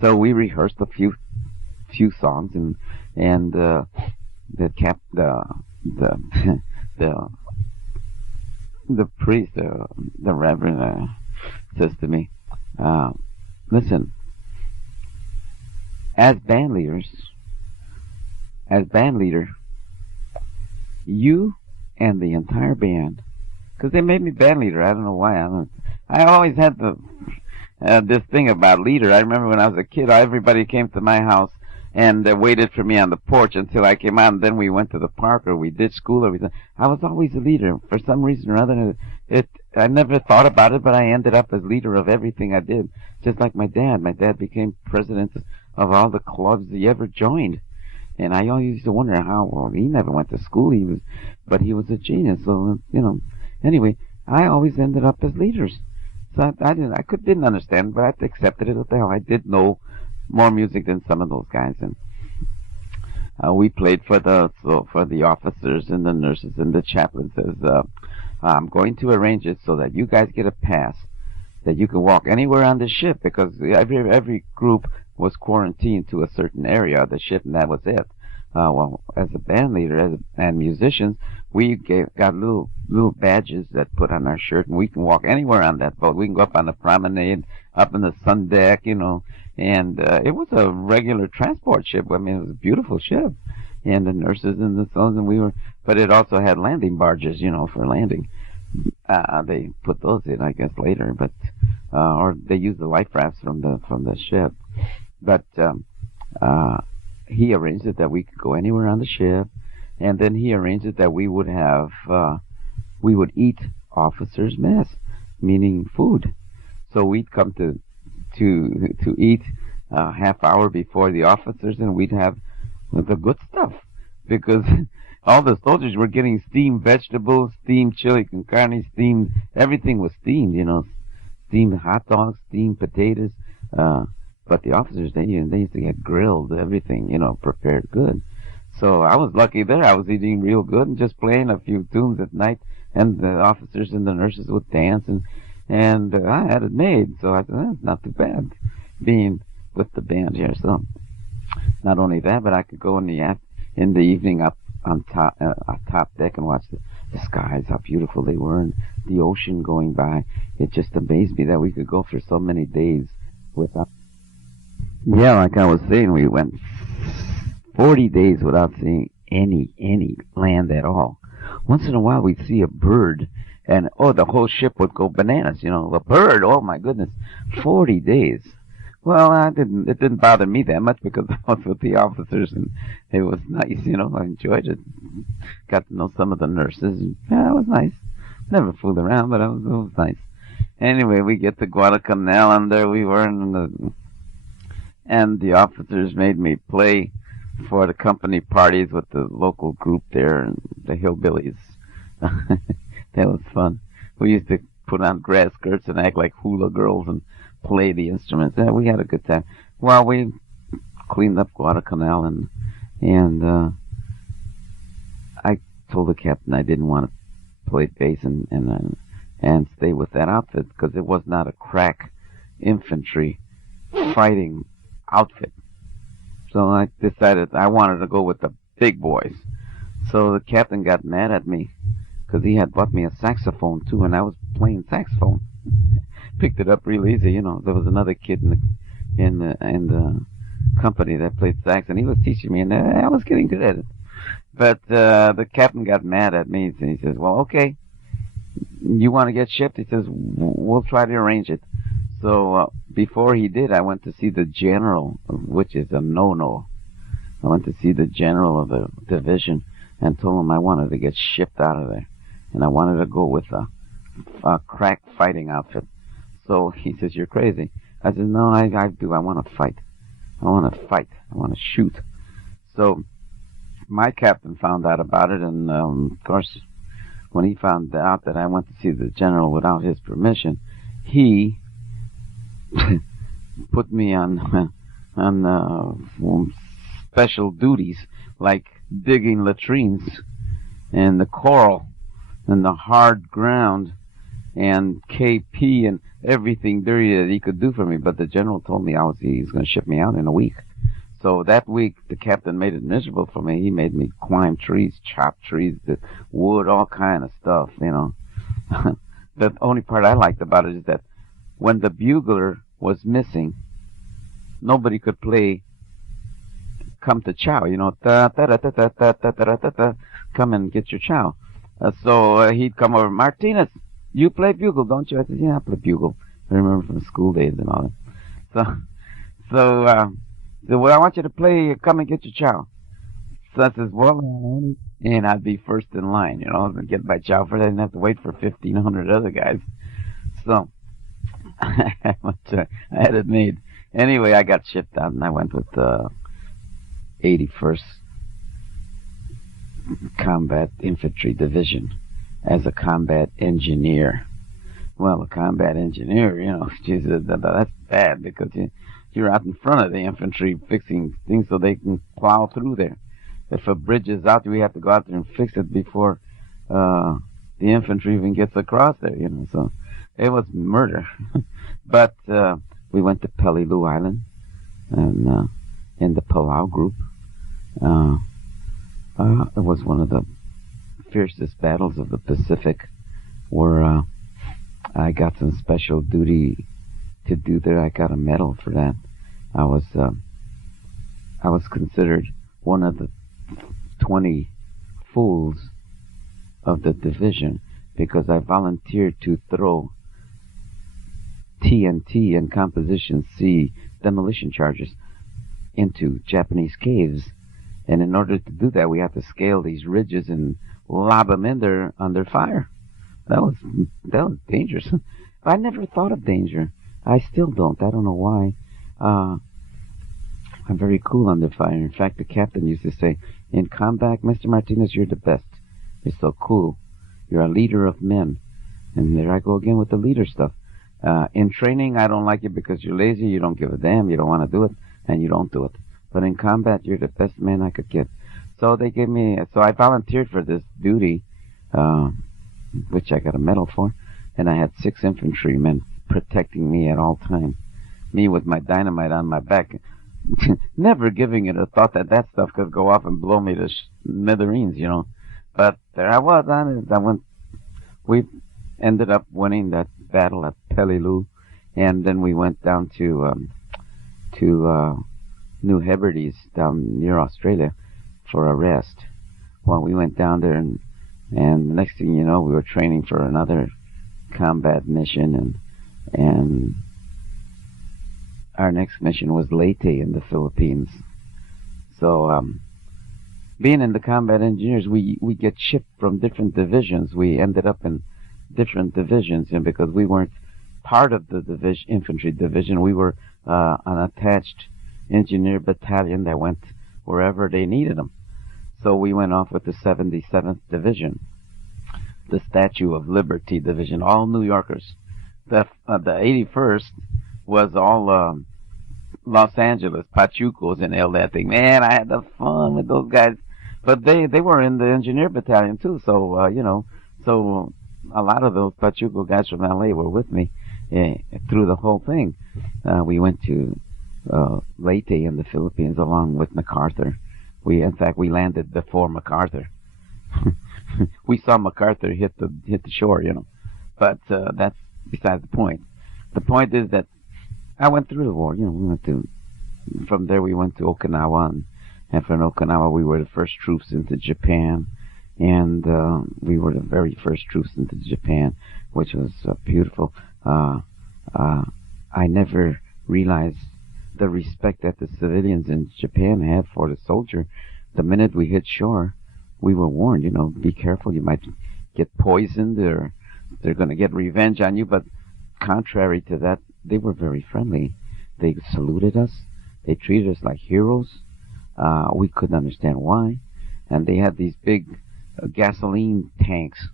So we rehearsed a few songs, and the the the priest, the reverend, says to me, uh, "Listen, as band leaders, as band leader, you and the entire band, because they made me band leader. I don't know why. I always had this thing about leader. I remember when I was a kid, everybody came to my house and waited for me on the porch until I came out, and then we went to the park or we did school or everything. I was always a leader for some reason or other. I never thought about it, but I ended up as leader of everything I did. Just like my dad. My dad became president of all the clubs he ever joined. And I always used to wonder how, well, he never went to school, but he was a genius. So, anyway, I always ended up as leaders. So I didn't understand, but I accepted it. What the hell? I did know more music than some of those guys, and we played for the officers and the nurses and the chaplain. Says, I'm going to arrange it so that you guys get a pass, that you can walk anywhere on the ship, because every group was quarantined to a certain area of the ship, and that was it. Well, as a band leader and musicians, we got little badges that put on our shirt, and we can walk anywhere on that boat. We can go up on the promenade, up in the sun deck, and it was a regular transport ship. I mean, it was a beautiful ship, and the nurses and the sons, and but it also had landing barges, for landing. They put those in, I guess, later, but or they used the life rafts from the ship. But he arranged it that we could go anywhere on the ship, and then he arranged it that we would eat officers' mess, meaning food. So we'd come to eat half hour before the officers, and we'd have the good stuff, because all the soldiers were getting steamed vegetables, steamed chili con carne, steamed, everything was steamed, steamed hot dogs, steamed potatoes. But the officers, they used to get grilled, everything, prepared good. So I was lucky there. I was eating real good and just playing a few tunes at night, and the officers and the nurses would dance, and I had it made. So I said, that's not too bad, being with the band here. So not only that, but I could go in the evening up on top deck and watch the skies, how beautiful they were, and the ocean going by. It just amazed me that we could go for so many days without. Yeah, like I was saying, we went 40 days without seeing any land at all. Once in a while, we'd see a bird, and the whole ship would go bananas. A bird. Oh my goodness, 40 days. Well, it didn't bother me that much because I was with the officers, and it was nice. I enjoyed it. Got to know some of the nurses, and yeah, it was nice. Never fooled around, but it was nice. Anyway, we get to Guadalcanal, and there we were and the officers made me play for the company parties with the local group there and the hillbillies. That was fun. We used to put on grass skirts and act like hula girls and play the instruments. Yeah, we had a good time. Well, we cleaned up Guadalcanal, and I told the captain I didn't want to play bass and stay with that outfit, because it was not a crack infantry fighting outfit. So I decided I wanted to go with the big boys. So the captain got mad at me because he had bought me a saxophone too, and I was playing saxophone. Picked it up real easy, There was another kid in the company that played sax, and he was teaching me, and I was getting good at it. But the captain got mad at me, and he says, "Well, okay, you want to get shipped?" He says, "We'll try to arrange it." So before he did, I went to see the general, which is a no-no. I went to see the general of the division and told him I wanted to get shipped out of there, and I wanted to go with a crack fighting outfit. So he says, "You're crazy." I said, "No, I do. I want to fight. I want to fight. I want to shoot." So my captain found out about it, and of course, when he found out that I went to see the general without his permission, he put me on special duties, like digging latrines and the coral and the hard ground and KP and everything dirty that he could do for me. But the general told me he was going to ship me out in a week. So that week, the captain made it miserable for me. He made me climb trees, chop trees, the wood, all kind of stuff, you know. The only part I liked about it is that when the bugler was missing, nobody could play "Come to Chow," you know, ta ta ta ta ta ta ta ta ta ta, come and get your chow. So he'd come over, Martinez, you play bugle, don't you? I said, yeah, I play bugle. I remember from school days and all that. So, well, I want you to play "Come and Get Your Chow." So I says, well, and I'd be first in line, you know, and get my chow first. I didn't have to wait for 1,500 other guys. So I had it made. Anyway, I got shipped out, and I went with the 81st Combat Infantry Division as a combat engineer. Well, a combat engineer, you know, Jesus, that's bad because you're out in front of the infantry fixing things so they can plow through there. If a bridge is out, we have to go out there and fix it before the infantry even gets across there, you know. So it was murder. But we went to Peleliu Island and in the Palau group. It was one of the fiercest battles of the Pacific where I got some special duty to do there. I got a medal for that. I was considered one of the 20 fools of the division because I volunteered to throw TNT and Composition C demolition charges into Japanese caves. And in order to do that, we had to scale these ridges and lob them in there under fire. That was dangerous. I never thought of danger. I still don't. I don't know why. I'm very cool under fire. In fact, the captain used to say, in combat, Mr. Martinez, you're the best. You're so cool. You're a leader of men. And there I go again with the leader stuff. In training, I don't like it because you're lazy, you don't give a damn, you don't want to do it, and you don't do it. But in combat, you're the best man I could get. So they gave me, so I volunteered for this duty, which I got a medal for, and I had 6 infantrymen protecting me at all times. Me with my dynamite on my back, never giving it a thought that stuff could go off and blow me to smithereens, you know. But there I was on it. We ended up winning that battle at Peleliu, and then we went down to New Hebrides down near Australia for a rest. Well, we went down there, and the next thing you know, we were training for another combat mission, and our next mission was Leyte in the Philippines. So, being in the combat engineers, we get shipped from different divisions. We ended up in different divisions, and because we weren't part of the infantry division, we were an attached engineer battalion that went wherever they needed them. So we went off with the 77th Division, the Statue of Liberty Division, all New Yorkers. The 81st was all Los Angeles, Pachucos, and all that thing. Man, I had the fun with those guys. But they were in the engineer battalion too, so you know, so a lot of those Pachuco guys from LA were with me through the whole thing. We went to Leyte in the Philippines along with MacArthur. In fact, we landed before MacArthur. We saw MacArthur hit the shore, you know. But that's besides the point. The point is that I went through the war. You know, from there we went to Okinawa, and from Okinawa we were the first troops into Japan, and we were the very first troops into Japan, which was beautiful. I never realized the respect that the civilians in Japan had for the soldier. The minute we hit shore, we were warned, you know, be careful, you might get poisoned, or they're going to get revenge on you. But contrary to that, they were very friendly. They saluted us. They treated us like heroes. We couldn't understand why. And they had these big gasoline tanks